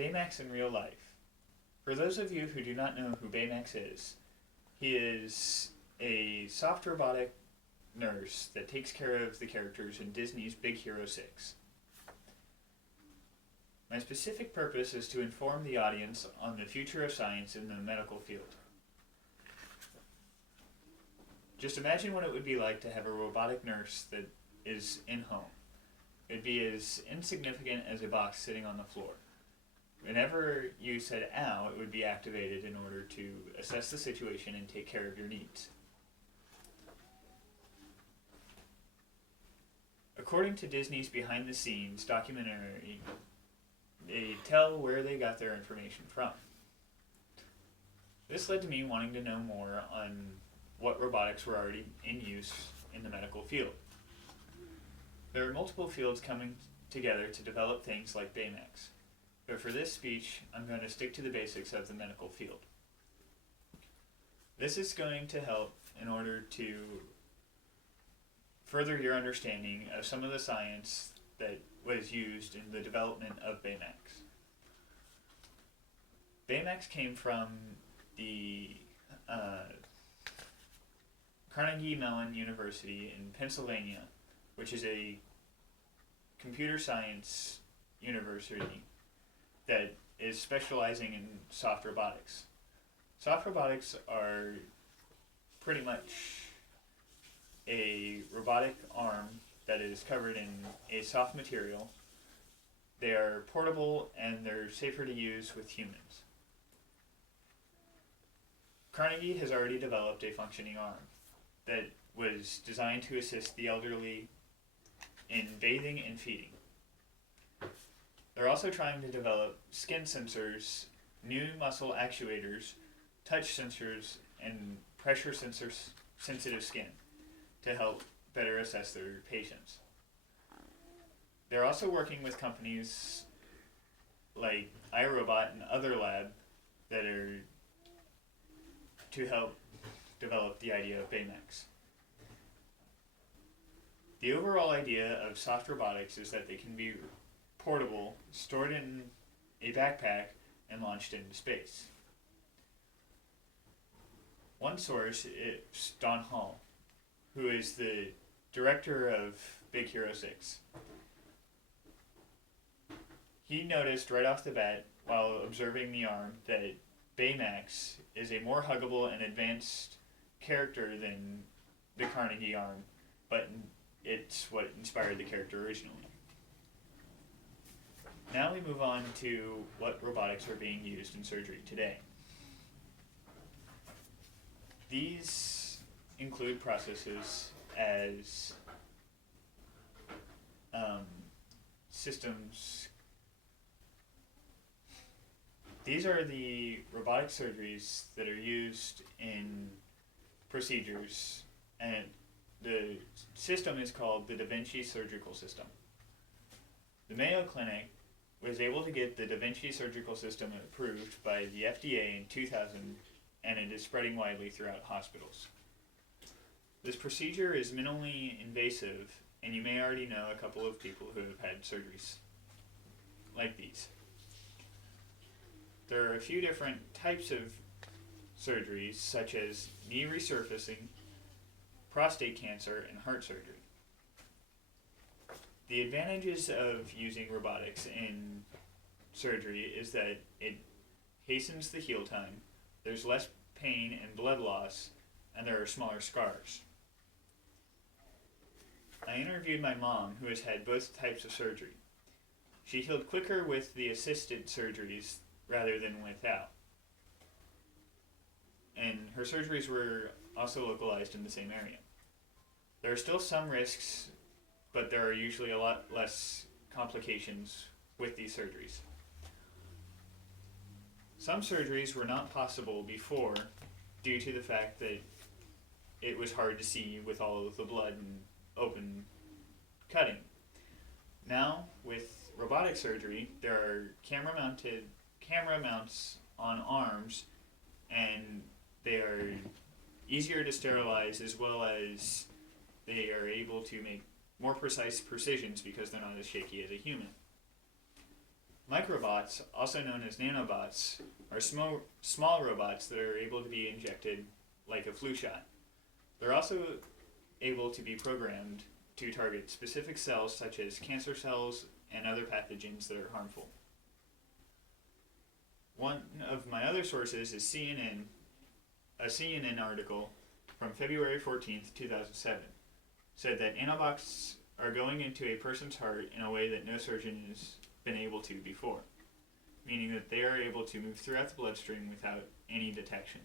Baymax in real life. For those of you who do not know who Baymax is, he is a soft robotic nurse that takes care of the characters in Disney's Big Hero 6. My specific purpose is to inform the audience on the future of science in the medical field. Just imagine what it would be like to have a robotic nurse that is in-home. It would be as insignificant as a box sitting on the floor. Whenever you said ow, it would be activated in order to assess the situation and take care of your needs. According to Disney's behind the scenes documentary, they tell where they got their information from. This led to me wanting to know more on what robotics were already in use in the medical field. There are multiple fields coming together to develop things like Baymax, but for this speech, I'm going to stick to the basics of the medical field. This is going to help in order to further your understanding of some of the science that was used in the development of Baymax. Baymax came from the Carnegie Mellon University in Pennsylvania, which is a computer science university that is specializing in soft robotics. Soft robotics are pretty much a robotic arm that is covered in a soft material. They are portable and they're safer to use with humans. Carnegie has already developed a functioning arm that was designed to assist the elderly in bathing and feeding. They're also trying to develop skin sensors, new muscle actuators, touch sensors, and pressure sensors sensitive skin to help better assess their patients. They're also working with companies like iRobot and other lab that are to help develop the idea of Baymax. The overall idea of soft robotics is that they can be portable, stored in a backpack, and launched into space. One source is Don Hall, who is the director of Big Hero 6. He noticed right off the bat, while observing the arm, that Baymax is a more huggable and advanced character than the Carnegie arm, but it's what inspired the character originally. Now we move on to what robotics are being used in surgery today. These include processes as systems. These are the robotic surgeries that are used in procedures, and the system is called the Da Vinci Surgical System. The Mayo Clinic was able to get the Da Vinci Surgical System approved by the FDA in 2000, and it is spreading widely throughout hospitals. This procedure is minimally invasive, and you may already know a couple of people who have had surgeries like these. There are a few different types of surgeries, such as knee resurfacing, prostate cancer, and heart surgery. The advantages of using robotics in surgery is that it hastens the heal time, there's less pain and blood loss, and there are smaller scars. I interviewed my mom, who has had both types of surgery. She healed quicker with the assisted surgeries rather than without. And her surgeries were also localized in the same area. There are still some risks, but there are usually a lot less complications with these surgeries. Some surgeries were not possible before due to the fact that it was hard to see with all of the blood and open cutting. Now, with robotic surgery, there are camera mounts on arms, and they are easier to sterilize, as well as they are able to make more precise precisions because they're not as shaky as a human. Microbots, also known as nanobots, are small robots that are able to be injected like a flu shot. They're also able to be programmed to target specific cells such as cancer cells and other pathogens that are harmful. One of my other sources is CNN, a CNN article from February 14th, 2007, said that nanobots are going into a person's heart in a way that no surgeon has been able to before, meaning that they are able to move throughout the bloodstream without any detection.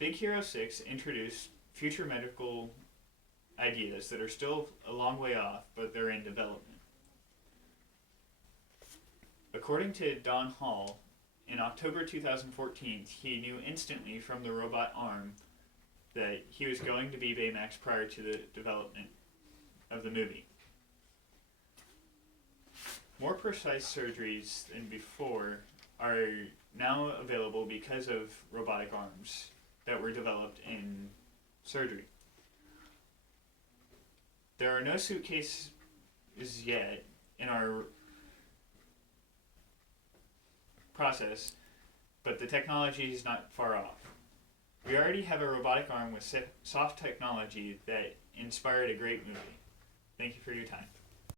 Big Hero 6 introduced future medical ideas that are still a long way off, but they're in development. According to Don Hall, in October 2014, he knew instantly from the robot arm that he was going to be Baymax prior to the development of the movie. More precise surgeries than before are now available because of robotic arms that were developed in surgery. There are no suitcases yet in our process, but the technology is not far off. We already have a robotic arm with soft technology that inspired a great movie. Thank you for your time.